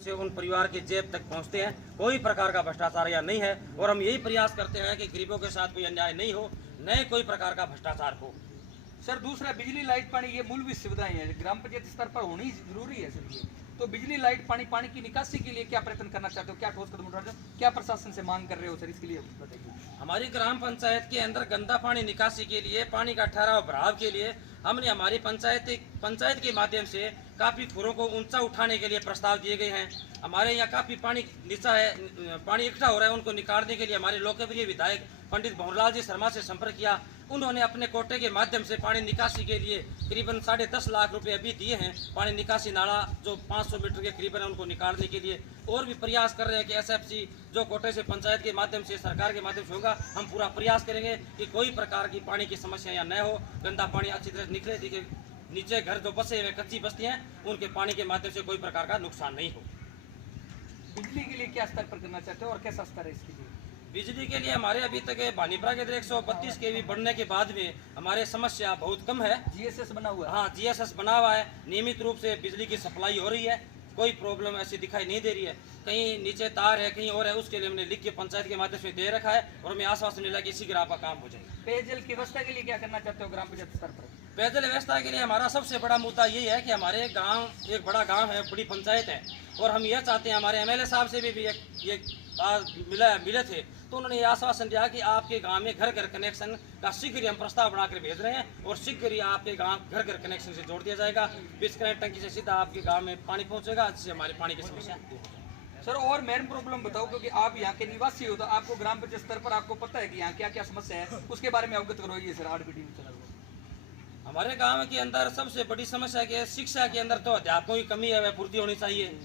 से उन परिवार की जेब तक पहुंचते हैं। कोई प्रकार का भ्रष्टाचार या नहीं है और हम यही प्रयास करते हैं कि गरीबों के साथ कोई अन्याय नहीं हो, न कोई प्रकार का भ्रष्टाचार हो। सर दूसरा, बिजली लाइट पानी ये मूलभूत सुविधाएं हैं, ग्राम पंचायत स्तर पर होनी जरूरी है सर ये। तो बिजली लाइट पानी पानी की निकासी के लिए क्या प्रयत्न करना चाहते हो, क्या ठोस कदम उठा रहे हो, क्या प्रशासन से मांग कर रहे हो सर, इसके लिए बताइए। हमारी ग्राम पंचायत के अंदर गंदा पानी निकासी के लिए, पानी का ठहराव भराव के लिए हमने हमारी पंचायत के माध्यम से काफ़ी खुरों को ऊंचा उठाने के लिए प्रस्ताव दिए गए हैं। हमारे यहाँ काफ़ी पानी नीचा है, पानी इकट्ठा हो रहा है, उनको निकालने के लिए हमारे लोकप्रिय विधायक पंडित भंवरलाल जी शर्मा से संपर्क किया। उन्होंने अपने कोटे के माध्यम से पानी निकासी के लिए करीबन 10.5 लाख रुपए अभी दिए हैं। पानी निकासी नाला जो 500 मीटर के करीबन है उनको निकालने के लिए और भी प्रयास कर रहे हैं कि एसएफसी जो कोटे से पंचायत के माध्यम से, सरकार के माध्यम से होगा, हम पूरा प्रयास करेंगे कि कोई प्रकार की पानी की समस्या यहाँ न हो, गंदा पानी अच्छी तरह निकले। देखिए नीचे घर जो बसे हुए कच्ची बस्तियाँ हैं उनके पानी के माध्यम से कोई प्रकार का नुकसान नहीं हो। बिजली के लिए क्या स्तर पर करना चाहते हो और कैसा स्तर है इसके लिए? बिजली के लिए हमारे अभी तक भानीपरा के 132 kV बढ़ने के बाद में हमारे समस्या बहुत कम है। जीएसएस बना हुआ है? हाँ, जीएसएस बना हुआ है, नियमित रूप से बिजली की सप्लाई हो रही है, कोई प्रॉब्लम ऐसी दिखाई नहीं दे रही है। कहीं नीचे तार है, कहीं और है, उसके लिए हमने लिख के पंचायत के माध्यम से दे रखा है और हमें आश्वासन मिला कि इसी ग्राम का काम हो जाएगा। पेयजल की व्यवस्था के लिए क्या करना चाहते हो ग्राम पंचायत स्तर पर? पेयजल व्यवस्था के लिए हमारा सबसे बड़ा मुद्दा यही है कि हमारे गांव एक बड़ा गांव है, बड़ी पंचायत है और हम यह चाहते हैं, हमारे एमएलए साहब से भी ये मिले थे तो उन्होंने ये आश्वासन दिया कि आपके गांव में घर घर कनेक्शन का शीघ्र ही हम प्रस्ताव बनाकर भेज रहे हैं और शीघ्र ही आपके गांव घर घर कनेक्शन से जोड़ दिया जाएगा। बीस कनेक्ट टंकी से सीधा आपके गांव में पानी पहुंचेगा, जिससे हमारी पानी की समस्या दूर हो जाएगी। सर और मेन प्रॉब्लम बताओ, क्योंकि आप यहाँ के निवासी हो तो आपको ग्राम पंचायत स्तर पर आपको पता है कि यहाँ क्या क्या समस्या है, उसके बारे में अवगत करवाइए सर। आरबीटी में चला हुआ हमारे गांव के अंदर सबसे बड़ी समस्या क्या है, शिक्षा के अंदर तो अध्यापकों की कमी है, वह पूर्ति होनी चाहिए।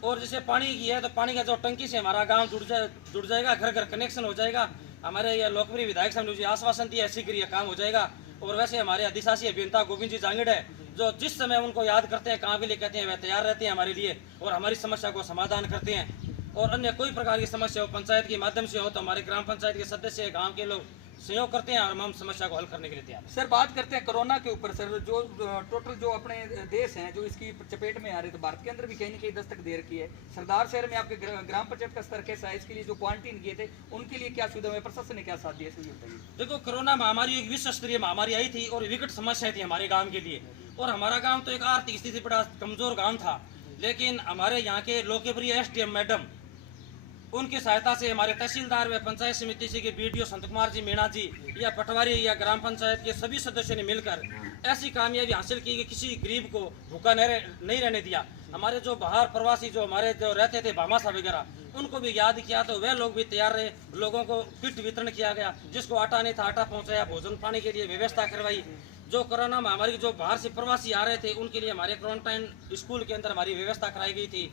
और जैसे पानी की है तो पानी का जो टंकी से हमारा गांव जुड़ जाएगा, घर घर कनेक्शन हो जाएगा। हमारे ये लोकप्रिय विधायक साहब ने मुझे आश्वासन दिया है शीघ्र ये काम हो जाएगा। और वैसे हमारे अधिशासी अभियंता गोविंद जी जांगिड़ है, जो जिस समय उनको याद करते हैं, काम के लिए कहते हैं, वह तैयार रहते हैं हमारे लिए और हमारी समस्या को समाधान करते हैं। और अन्य कोई प्रकार की समस्या हो पंचायत के माध्यम से हो तो हमारे ग्राम पंचायत के सदस्य, गाँव के लोग सहयोग करते हैं और हम समस्या को हल करने के लिए तैयार हैं। सर बात करते हैं कोरोना के ऊपर सर, जो टोटल जो अपने देश हैं जो इसकी चपेट में आ रहे, तो भारत के अंदर भी कहीं ना कहीं दस्तक दे रखी है। सरदार शहर में आपके ग्राम पंचायत का स्तर कैसा है, इसके लिए जो क्वारंटीन किए थे उनके लिए क्या सुविधा है, प्रशासन ने क्या साथ दिया, इसलिए बताइए। देखो, कोरोना महामारी एक विश्व स्तरीय महामारी आई थी और विकट समस्या थी हमारे गांव के लिए। और हमारा गांव तो एक आर्थिक स्थिति से बड़ा कमजोर गांव था, लेकिन हमारे यहाँ के लोकप्रिय एसडीएम मैडम, उनकी सहायता से हमारे तहसीलदार व पंचायत समिति से के बीडीओ संत कुमार जी मीणा जी या पटवारी या ग्राम पंचायत के सभी सदस्यों ने मिलकर ऐसी कामयाबी हासिल की कि किसी गरीब को भूखा नहीं रहने दिया। हमारे जो बाहर प्रवासी जो हमारे जो रहते थे भामाशाह वगैरह, उनको भी याद किया तो वह लोग भी तैयार रहे। लोगों को किट वितरण किया गया, जिसको आटा नहीं था आटा पहुंचाया, भोजन पानी के लिए व्यवस्था करवाई। जो कोरोना महामारी जो बाहर से प्रवासी आ रहे थे उनके लिए हमारे क्वारंटाइन स्कूल के अंदर हमारी व्यवस्था कराई गई थी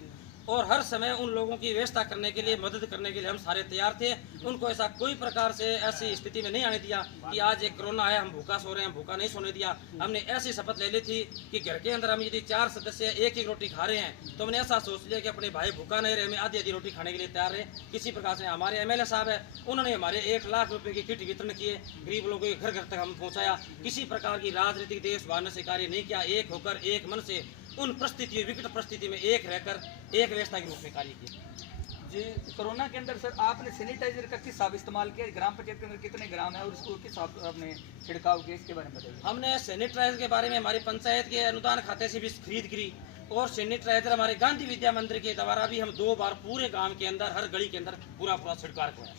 और हर समय उन लोगों की व्यवस्था करने के लिए, मदद करने के लिए हम सारे तैयार थे। उनको ऐसा कोई प्रकार से ऐसी स्थिति में नहीं आने दिया कि आज एक कोरोना है हम भूखा सो रहे हैं, भूखा नहीं सोने दिया। हमने ऐसी शपथ ले ली थी कि घर के अंदर हम यदि 4 सदस्य एक एक रोटी खा रहे हैं तो हमने ऐसा सोच लिया कि अपने भाई भूखा नहीं रहे, हमें आधी आधी रोटी खाने के लिए तैयार रहे। किसी प्रकार से हमारे एमएलए साहब है, उन्होंने हमारे 1 लाख रुपए की किट वितरण किए, गरीब लोगों के घर घर तक हम पहुँचाया। किसी प्रकार की राजनीतिक देश भावना से कार्य नहीं किया, एक होकर एक मन से उन परिस्थितियों, विकट परिस्थिति में एक रहकर एक व्यवस्था के रूप में कार्य किया। जी, कोरोना के अंदर सर आपने सैनिटाइजर का किस हिसाब इस्तेमाल किया, ग्राम पंचायत के अंदर कितने ग्राम है और इसको किस हिसाब आपने छिड़काव किया, इसके बारे में बताइए। हमने सैनिटाइजर के बारे में हमारी पंचायत के अनुदान खाते से भी खरीद करी और सैनिटाइजर हमारे गांधी विद्या मंदिर के द्वारा भी हम 2 बार पूरे गांव के अंदर, हर गली के अंदर पूरा छिड़काव किया।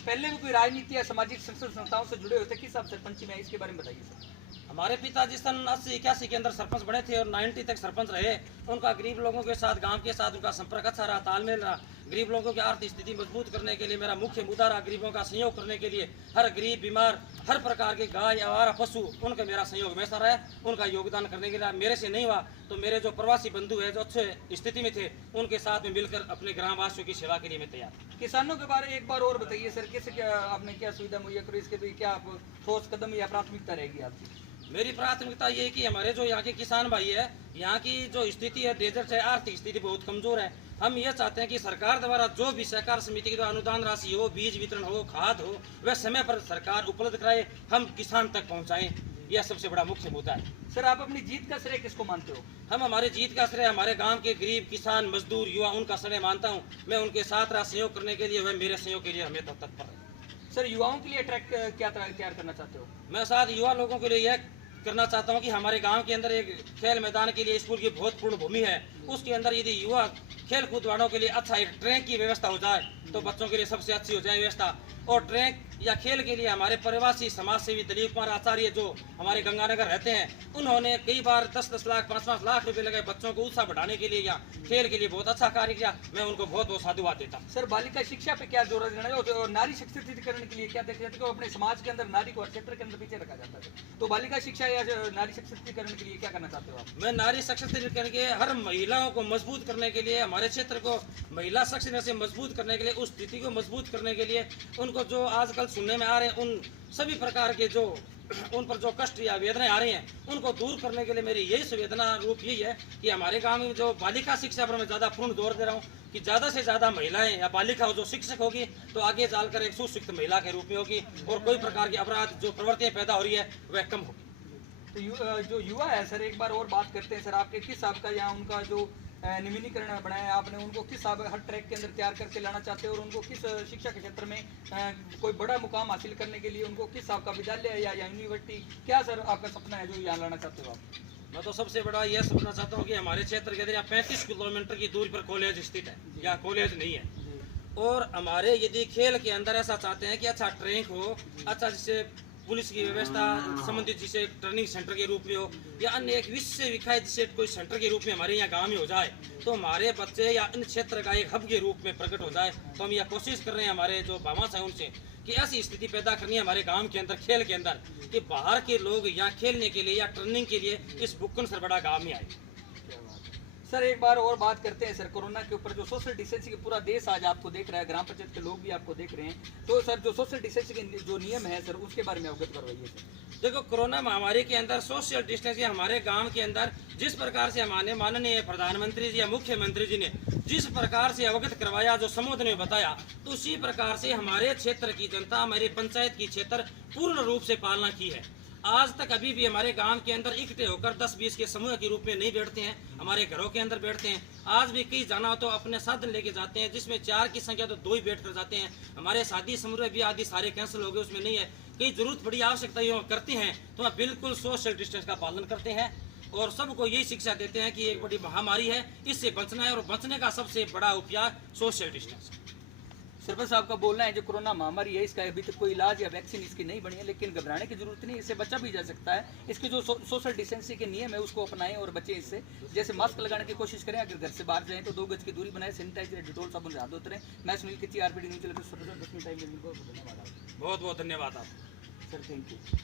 पहले भी कोई राजनीति या सामाजिक संस्थाओं से जुड़े होते, किस हिसाब सरपंच में, इसके बारे में बताइए सर। हमारे पिताजी सन 80-81 के अंदर सरपंच बने थे और 90 तक सरपंच रहे। उनका गरीब लोगों के साथ, गांव के साथ उनका संपर्क अच्छा रहा, तालमेल रहा। गरीब लोगों की आर्थिक स्थिति मजबूत करने के लिए मेरा मुख्य मुद्दा रहा, गरीबों का सहयोग करने के लिए। हर गरीब, बीमार, हर प्रकार के गाय, आवारा पशु, उनका मेरा सहयोग हमेशा रहा। उनका योगदान करने के लिए मेरे से नहीं हुआ तो मेरे जो प्रवासी बंधु है जो अच्छे स्थिति में थे, उनके साथ में मिलकर अपने ग्रामवासियों की सेवा के लिए मैं तैयार। किसानों के बारे में एक बार और बताइए सर, कैसे क्या आपने क्या सुविधा मुहैया करी, इसके लिए क्या आप ठोस कदम या प्राथमिकता रहेगी आपकी? मेरी प्राथमिकता ये है कि हमारे जो यहाँ के किसान भाई है, यहाँ की जो स्थिति है, डेजर्ट है, आर्थिक स्थिति बहुत कमजोर है। हम ये चाहते हैं कि सरकार द्वारा जो भी सहकार समिति की जो अनुदान राशि हो, बीज वितरण हो, खाद हो, वह समय पर सरकार उपलब्ध कराए, हम किसान तक पहुँचाएं। यह सबसे बड़ा मुख्य मुद्दा है। सर आप अपनी जीत का श्रेय किसको मानते हो? हम हमारे जीत का श्रेय हमारे गांव के गरीब किसान मजदूर युवा उनका श्रेय मानता हूं। मैं उनके साथ रहा सहयोग करने के लिए, वह मेरे सहयोग के लिए हमें तत्पर है। सर युवाओं के लिए ट्रैक क्या तैयार करना चाहते हो? मैं साथ युवा लोगों के लिए यह करना चाहता हूं कि हमारे गांव के अंदर एक खेल मैदान के लिए स्कूल की बहुत पूर्ण भूमि है, उसके अंदर यदि युवा खेल कूद वालों के लिए अच्छा एक ट्रैक की व्यवस्था हो जाए तो बच्चों के लिए सबसे अच्छी हो जाए व्यवस्था। और ट्रैक या खेल के लिए हमारे प्रवासी समाज सेवी दिलीप कुमार आचार्य जो हमारे गंगानगर रहते हैं, उन्होंने कई बार 10-10 लाख 5-5 लाख रुपए लगाए बच्चों को उत्साह बढ़ाने के लिए या खेल के लिए बहुत अच्छा कार्य किया। मैं उनको बहुत बहुत साधुवाद देता हूं। सर बालिका शिक्षा पे क्या जोर देना है और नारी सशक्तिकरण के लिए क्या देखा जाता है कि अपने समाज के अंदर नारी को हर क्षेत्र के अंदर पीछे रखा जाता है, तो बालिका शिक्षा या नारी सशक्तिकरण के लिए क्या करना चाहते हो आप? मैं नारी सशक्तिकरण के हर महिलाओं को मजबूत करने के लिए, हमारे क्षेत्र को महिला सशक्तिकरण से मजबूत करने के लिए, उस स्थिति को मजबूत करने के लिए, उनको जो आजकल सुनने में आ रहे हैं उन सभी प्रकार के जो उन पर जो कष्ट या वेदनाएं आ रही हैं उनको दूर करने के लिए मेरी यही संवेदना रूप यही है कि हमारे गांव में जो बालिका शिक्षा पर मैं ज़्यादा पूर्ण जोर दे रहा हूँ कि ज़्यादा से ज़्यादा महिलाएं या बालिका जो शिक्षक होगी तो आगे चलकर एक सुशिक्षित महिला के रूप में होगी और कोई प्रकार की अपराध जो प्रवृत्तियाँ पैदा हो रही है वह कम होगी। तो जो युवा है सर एक बार और बात करते हैं सर, आपके किस हिसाब का यहाँ उनका जो निम्नीकरण बनाया आपने, उनको किस हर ट्रैक के अंदर तैयार करके लाना चाहते हो और उनको किस शिक्षा के क्षेत्र में कोई बड़ा मुकाम हासिल करने के लिए उनको किस आपका विद्यालय या यूनिवर्सिटी क्या सर आपका सपना है जो यहाँ लाना चाहते हो आप? मैं तो सबसे बड़ा यह समझना चाहता हूँ कि हमारे क्षेत्र के अंदर यहाँ 35 किलोमीटर की दूरी पर कॉलेज स्थित है या कॉलेज नहीं है और हमारे यदि खेल के अंदर ऐसा चाहते हैं कि अच्छा ट्रैक हो, अच्छा जिससे पुलिस की व्यवस्था संबंधित जिसे ट्रेनिंग सेंटर के रूप में हो या अन्य एक विश्व विख्यात जिसे कोई सेंटर के रूप में हमारे यहाँ गांव में हो जाए तो हमारे बच्चे या इन क्षेत्र का एक हब के रूप में प्रकट हो जाए। तो हम यह कोशिश कर रहे हैं हमारे जो भामाश हैं उनसे कि ऐसी स्थिति पैदा करनी है हमारे गांव के अंदर खेल के अंदर कि बाहर के लोग यहाँ खेलने के लिए या ट्रेनिंग के लिए इस बुक्कन सर बड़ा गाँव में आए। सर एक बार और बात करते हैं सर कोरोना के ऊपर, जो सोशल डिस्टेंसिंग पूरा देश आज आपको देख रहा है, ग्राम पंचायत के लोग भी आपको देख रहे हैं, तो सर जो सोशल डिस्टेंसिंग के जो नियम है सर उसके बारे में अवगत करवाइए सर। देखो कोरोना महामारी के अंदर सोशल डिस्टेंसिंग हमारे गांव के अंदर जिस प्रकार से हमारे माननीय प्रधानमंत्री जी या मुख्यमंत्री जी ने जिस प्रकार से अवगत करवाया, जो संबोधन में बताया, तो उसी प्रकार से हमारे क्षेत्र की जनता, हमारे पंचायत की क्षेत्र पूर्ण रूप से पालना की है। आज तक अभी भी हमारे गांव के अंदर इकट्ठे होकर 10-20 के समूह के रूप में नहीं बैठते हैं, हमारे घरों के अंदर बैठते हैं। आज भी कहीं जाना हो तो अपने साधन लेके जाते हैं, जिसमें 4 की संख्या तो 2 ही बैठ कर जाते हैं। हमारे शादी समारोह भी आदि सारे कैंसिल हो गए, उसमें नहीं है। कहीं जरूरत बड़ी आवश्यकता करते हैं तो हम बिल्कुल सोशल डिस्टेंस का पालन करते हैं और सबको यही शिक्षा देते हैं कि एक बड़ी महामारी है, इससे बचना है और बचने का सबसे बड़ा उपाय सोशल डिस्टेंस। सरपंच साहब का बोलना है जो कोरोना महामारी है इसका अभी तक कोई इलाज या वैक्सीन इसकी नहीं बनी है, लेकिन घबराने की जरूरत नहीं, इससे बचा भी जा सकता है। इसके जो सोशल डिस्टेंसिंग के नियम है उसको अपनाएं और बचें इससे। जैसे मास्क लगाने की कोशिश करें, अगर घर से बाहर जाएं तो 2 गज की दूरी बनाएं, सैनिटाइजर डेटॉल साबुन से हाथ धोते रहें। मैं सुनील किच्ची, आरपीडी न्यूज़ चैनल पर बहुत बहुत धन्यवाद आप सर, थैंक यू।